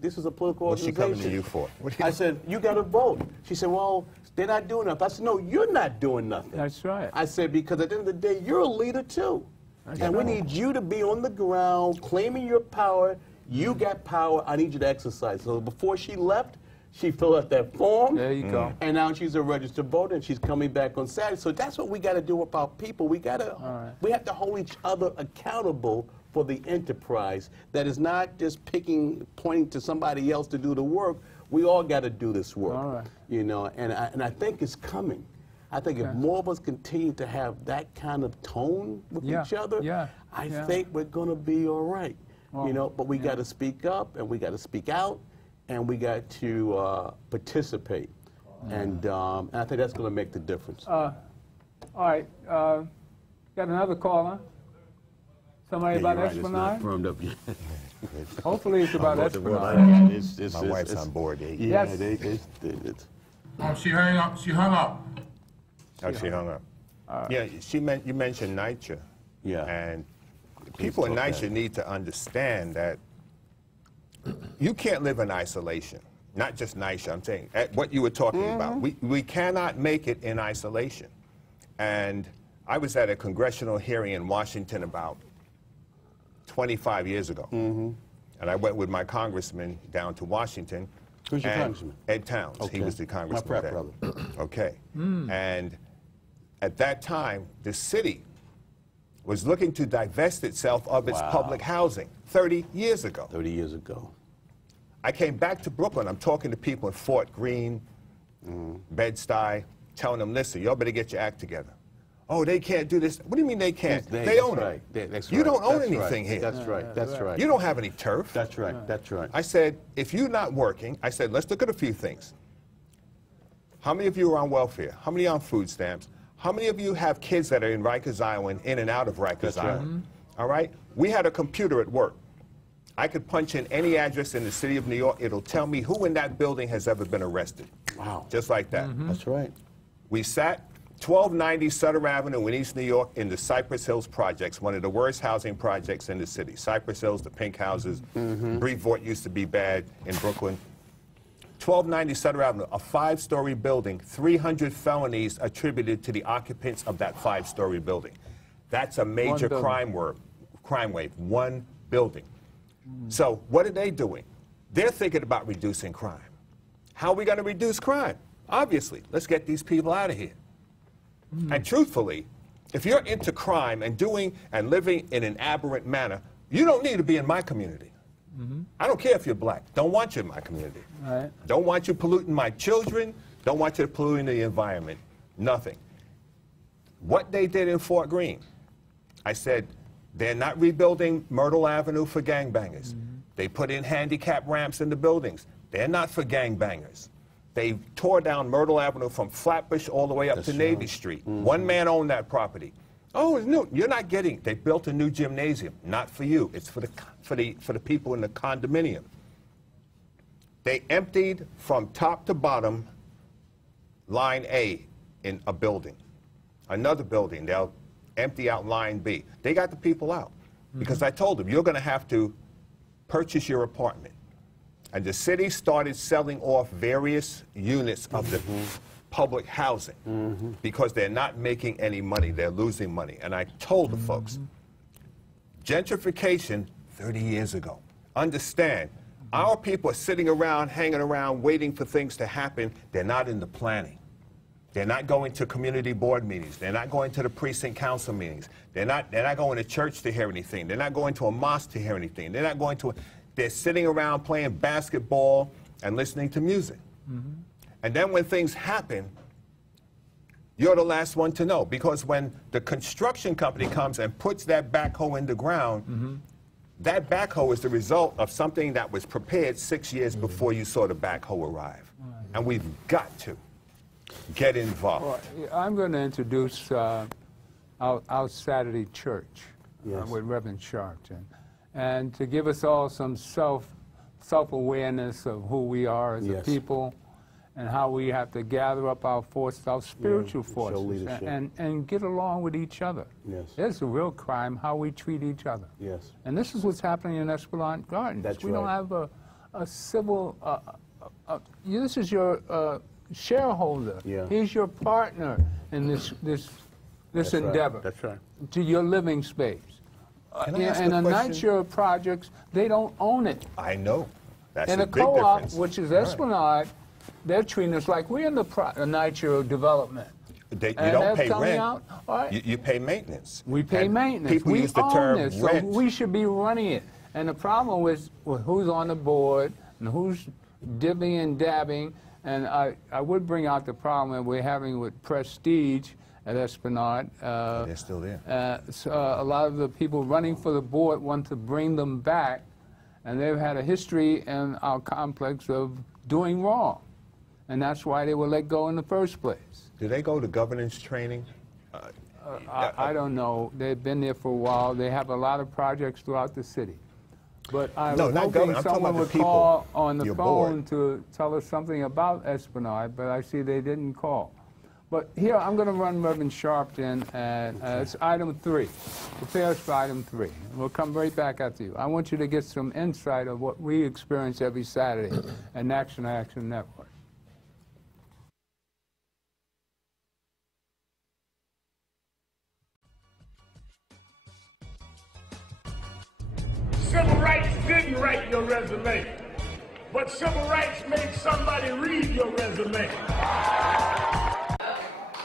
this is a political organization." What's she coming to you for? I said, "You got to vote." She said, "Well, they're not doing enough." I said, "No, you're not doing nothing." That's right. I said, "Because at the end of the day, you're a leader too. And we need you to be on the ground, claiming your power. You got power. I need you to exercise." So before she left, she filled out that form. There you go. And now she's a registered voter, and she's coming back on Saturday. So that's what we got to do with our people. We got to, we have to hold each other accountable for the enterprise. That is not just pointing to somebody else to do the work. We all got to do this work. You know, and I think it's coming. I think if more of us continue to have that kind of tone with each other, I think we're going to be all right. You know, but we got to speak up, and we got to speak out, and we got to participate. And I think that's going to make the difference. All right. Got another caller? Somebody about Esplanade? It's not firmed up yet. Hopefully it's about Esplanade. My wife's on board. Yes. She hung up. She hung up. Oh, she hung up. Yeah, you mentioned NYCHA. Yeah. And people in NYCHA need to understand that you can't live in isolation. Not just NYCHA, I'm saying what you were talking about. We cannot make it in isolation. And I was at a congressional hearing in Washington about 25 years ago. And I went with my congressman down to Washington Who's your congressman? Ed Towns. Okay. He was the congressman. My frat brother. Okay. And at that time, the city was looking to divest itself of its public housing 30 years ago. 30 years ago. I came back to Brooklyn. I'm talking to people in Fort Greene, Bed-Stuy, telling them, listen, y'all better get your act together. Oh, they can't do this. What do you mean they can't? They own it. You don't own anything here. That's right. That's right. You don't have any turf. That's right. That's right. I said, if you're not working, I said, let's look at a few things. How many of you are on welfare? How many are on food stamps? How many of you have kids that are in Rikers Island, in and out of Rikers Island? All right? We had a computer at work. I could punch in any address in the city of New York. It'll tell me who in that building has ever been arrested. Wow. Just like that. That's right. We sat 1290 Sutter Avenue in East New York in the Cypress Hills projects, one of the worst housing projects in the city. Cypress Hills, the pink houses. Brevoort used to be bad in Brooklyn. 1290 Sutter Avenue, a 5-story building, 300 felonies attributed to the occupants of that 5-story building. That's a major crime wave, one building. So what are they doing? They're thinking about reducing crime. How are we going to reduce crime? Obviously, let's get these people out of here. And truthfully, if you're into crime and doing and living in an aberrant manner, you don't need to be in my community. I don't care if you're black. Don't want you in my community. Don't want you polluting my children. Don't want you polluting the environment. Nothing. What they did in Fort Greene, I said, they're not rebuilding Myrtle Avenue for gangbangers. They put in handicap ramps in the buildings. They're not for gangbangers. They tore down Myrtle Avenue from Flatbush all the way up to Navy Street. One man owned that property. Oh, it's new. You're not getting. They built a new gymnasium. Not for you. It's for the people in the condominium. They emptied from top to bottom line A in a building. Another building, they'll empty out line B. They got the people out because I told them, you're going to have to purchase your apartment. And the city started selling off various units of the public housing because they're not making any money. They're losing money. And I told the folks, gentrification 30 years ago. Understand, our people are sitting around, hanging around, waiting for things to happen. They're not in the planning. They're not going to community board meetings. They're not going to the precinct council meetings. They're not going to church to hear anything. They're not going to a mosque to hear anything. They're not going to they're sitting around playing basketball and listening to music. And then when things happen, you're the last one to know. Because when the construction company comes and puts that backhoe in the ground, that backhoe is the result of something that was prepared 6 years before you saw the backhoe arrive. And we've got to get involved. Well, I'm going to introduce our Saturday church with Reverend Sharpton. And to give us all some self-awareness of who we are as a people and how we have to gather up our forces, our spiritual forces, and get along with each other. It's a real crime how we treat each other. And this is what's happening in Esplanade Gardens. We don't have a civil, this is your shareholder. He's your partner in this endeavor. To your living space. And the NYCHA projects, they don't own it. I know. That's and a the big co-op, difference. which is Esplanade, they're treating us like we're in the NYCHA development. You don't pay rent. You pay maintenance. We pay maintenance. People we use the own term this, rent. so we should be running it. And the problem with who's on the board and who's dibbing and dabbing, and I would bring out the problem that we're having with Prestige at Esplanade. They're still there. So a lot of the people running for the board want to bring them back, and they've had a history in our complex of doing wrong. And that's why they were let go in the first place. Do they go to governance training? I don't know. They've been there for a while. They have a lot of projects throughout the city. But I was hoping someone would call on the phone to tell us something about Esplanade, but I see they didn't call. But here, I'm going to run Reverend Sharpton, and it's item 3. Prepare us for item 3. We'll come right back after you. I want you to get some insight of what we experience every Saturday at National Action Network. Civil rights didn't write your resume. but civil rights makes somebody read your resume.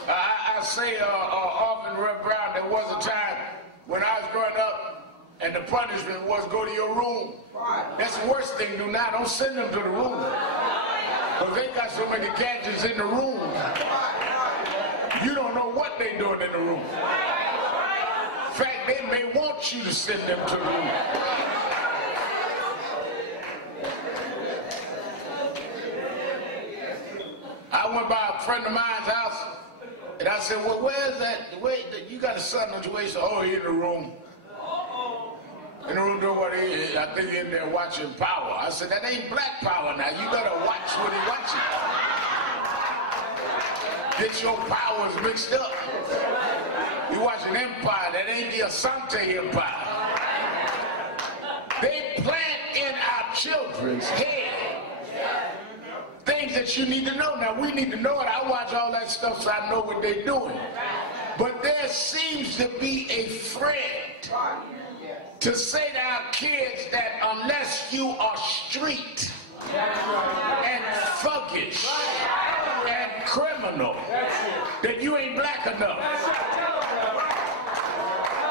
I say often, Rev. Brown, there was a time when I was growing up and the punishment was go to your room. That's the worst thing to do now. Don't send them to the room. Because they got so many gadgets in the room. You don't know what they're doing in the room. In fact, they may want you to send them to the room. I went by a friend of mine's house, and I said, well, where's that? Wait, you got a son on your way? So, oh, he's in the room. In the room doing what he is. I think he's in there watching Power. I said, that ain't black power now. You better watch what he's watching. Get your powers mixed up. You watching Empire. That ain't the Asante Empire. They plant in our children's head things that you need to know. Now, we need to know it. I watch all that stuff so I know what they're doing. But there seems to be a thread to say to our kids that unless you are street and thuggish and criminal, that you ain't black enough.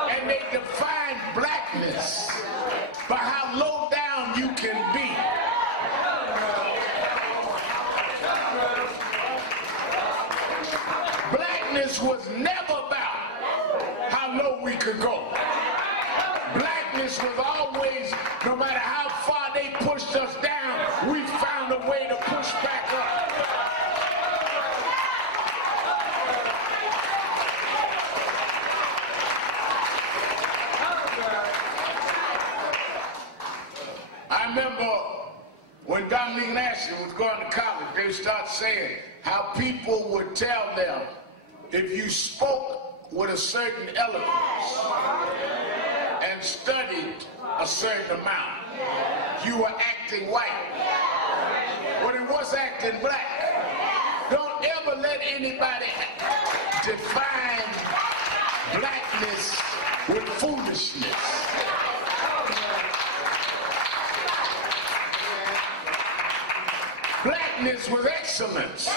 And they define blackness by how low down you can be. Blackness was never about how low we could go. Blackness was always, no matter how far they pushed us down, we found a way to push back up. I remember when Dominique Nash was going to college, they started saying how people would tell them if you spoke with a certain eloquence and studied a certain amount, you were acting white. But it was acting black. Don't ever let anybody define blackness with foolishness. Blackness was excellence.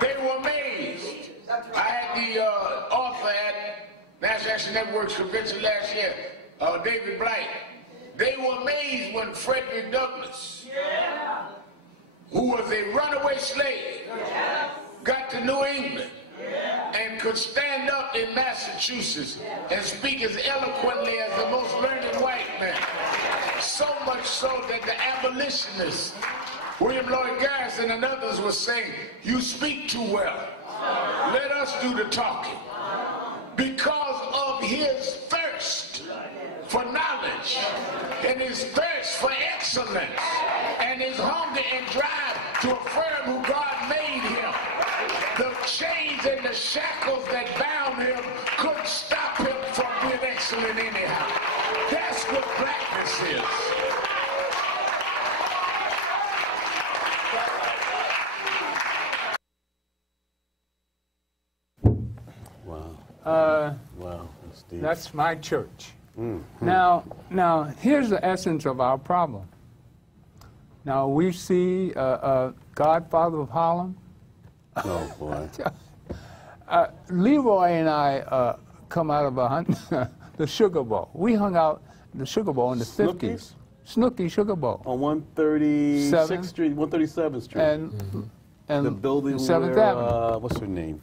They were amazed. I had the author at National Action Network's convention last year, David Blight. They were amazed when Frederick Douglass, who was a runaway slave, got to New England and could stand up in Massachusetts and speak as eloquently as the most learned white man. So much so that the abolitionists, William Lloyd Garrison and others, were saying, you speak too well. Let us do the talking. Because of his thirst for knowledge and his thirst for excellence and his hunger and drive to affirm who God made him. The chains and the shackles that bound him couldn't stop him from being excellent anyhow. That's what blackness is. Wow, that's my church. Now, here's the essence of our problem. Now, we see Godfather of Harlem. Oh, boy. Leroy and I come out of the Sugar Bowl. We hung out the Sugar Bowl in the 50s. Snooky Sugar Bowl. On 136th Street, 137th Street. And the building 7th where, Avenue. What's her name?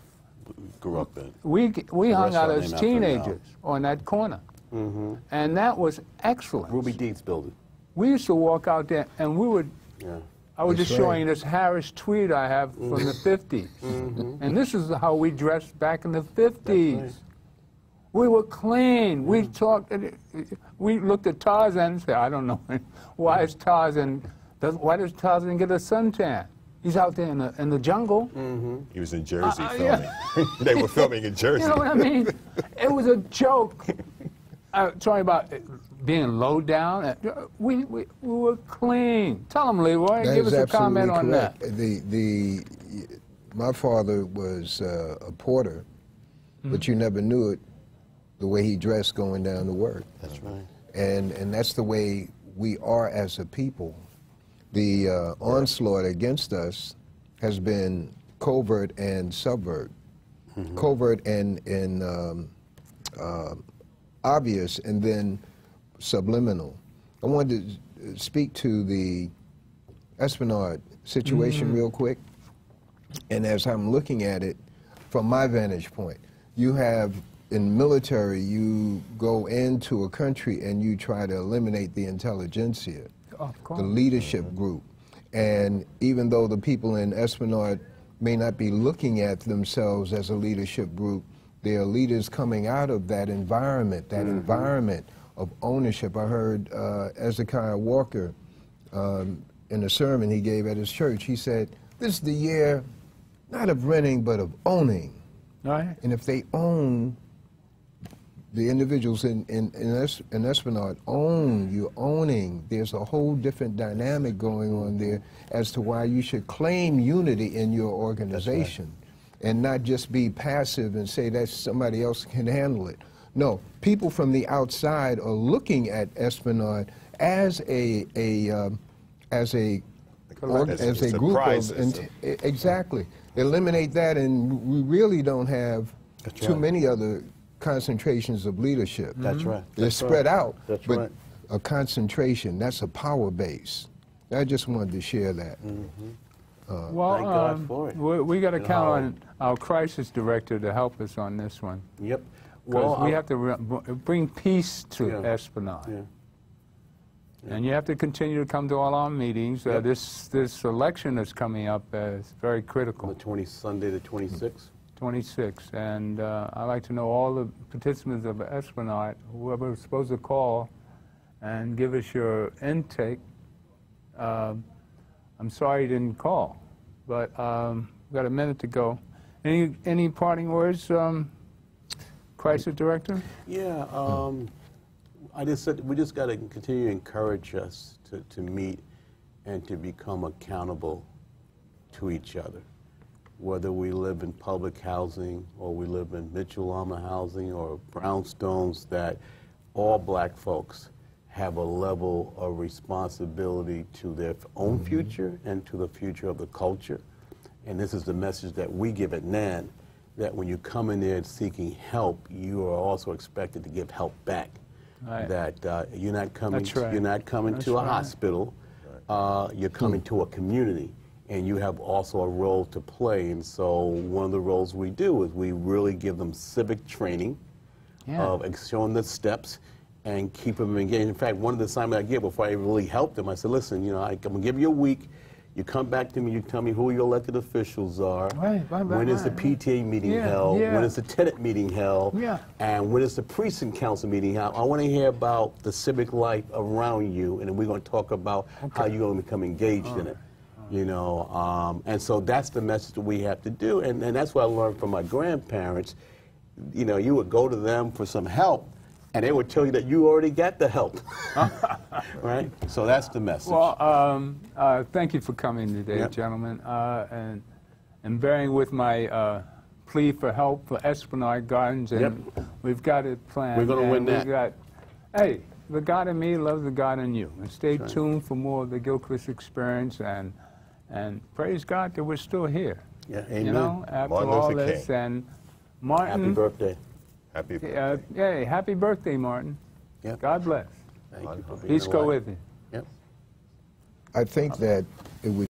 Grew up in. We hung out as teenagers on that corner. And that was excellent. Ruby Deeds building. We used to walk out there and we would, I was just showing you this Harris tweed I have from the 50s. And this is how we dressed back in the 50s. We were clean. We talked, we looked at Tarzan and said, I don't know, why does Tarzan get a suntan? He's out there in the jungle. He was in Jersey filming. They were filming in Jersey. You know what I mean? It was a joke. Talking about being low down. We were clean. Tell them, Leroy. Give us a comment on that. My father was a porter, but you never knew it the way he dressed going down to work. That's right. And that's the way we are as a people. The onslaught against us has been covert and subvert. Covert and obvious, and then subliminal. I wanted to speak to the Esplanade situation real quick. And as I'm looking at it from my vantage point, you have in military, you go into a country and you try to eliminate the intelligentsia, the leadership group. And even though the people in Esplanade may not be looking at themselves as a leadership group, they are leaders coming out of that environment of ownership. I heard Ezekiel Walker in a sermon he gave at his church. He said, this is the year not of renting, but of owning. Right. And if they own, the individuals in Esplanade own, you're owning, there's a whole different dynamic going on there as to why you should claim unity in your organization and not just be passive and say that somebody else can handle it. No, people from the outside are looking at Esplanade as a group of, exactly. Eliminate that, and we really don't have too many other concentrations of leadership. That's right. They're spread out, That's but right. a concentration, that's a power base. I just wanted to share that. Well, Thank God for it. we got to count on our crisis director to help us on this one. Yep. Because Well, we have to bring peace to Esplanade. Yeah. And you have to continue to come to all our meetings. This election that's coming up is very critical. Sunday the 26th? 26. And I'd like to know all the participants of Esplanade, whoever is supposed to call, and give us your intake. I'm sorry you didn't call, but we've got a minute to go. Any parting words, crisis director? Yeah, I just said we just got to continue to encourage us to meet and to become accountable to each other. Whether we live in public housing or we live in Mitchell-Lama housing or brownstones, that all black folks have a level of responsibility to their own future and to the future of the culture. And this is the message that we give at NAN, that when you come in there seeking help, you are also expected to give help back. Right. That you're not coming, Right. you're not coming to a hospital, you're coming to a community, and you have also a role to play. And so one of the roles we do is we really give them civic training of showing the steps and keep them engaged. In fact, one of the assignments I give before I really help them, I said, listen, you know, I'm going to give you a week. You come back to me, you tell me who your elected officials are, when is the PTA meeting held, when is the tenant meeting held, and when is the precinct council meeting held. I want to hear about the civic life around you, and then we're going to talk about how you're going to become engaged in it. You know, and so that's the message that we have to do, and that's what I learned from my grandparents. You know, you would go to them for some help, and they would tell you that you already got the help, right? So that's the message. Well, thank you for coming today, gentlemen, and bearing with my plea for help for Esplanade Gardens, and we've got it planned. We're going to win that. Hey, the God in me loves the God in you. And stay tuned for more of the Gilchrist Experience, and praise God that we're still here. Yeah, amen. You know, after Martin all Luther this, King. and Martin. Happy birthday. Happy birthday. Hey, happy birthday, Martin. Yep. God bless. Thank you for being Peace go alive. with you. Yep. I think that it would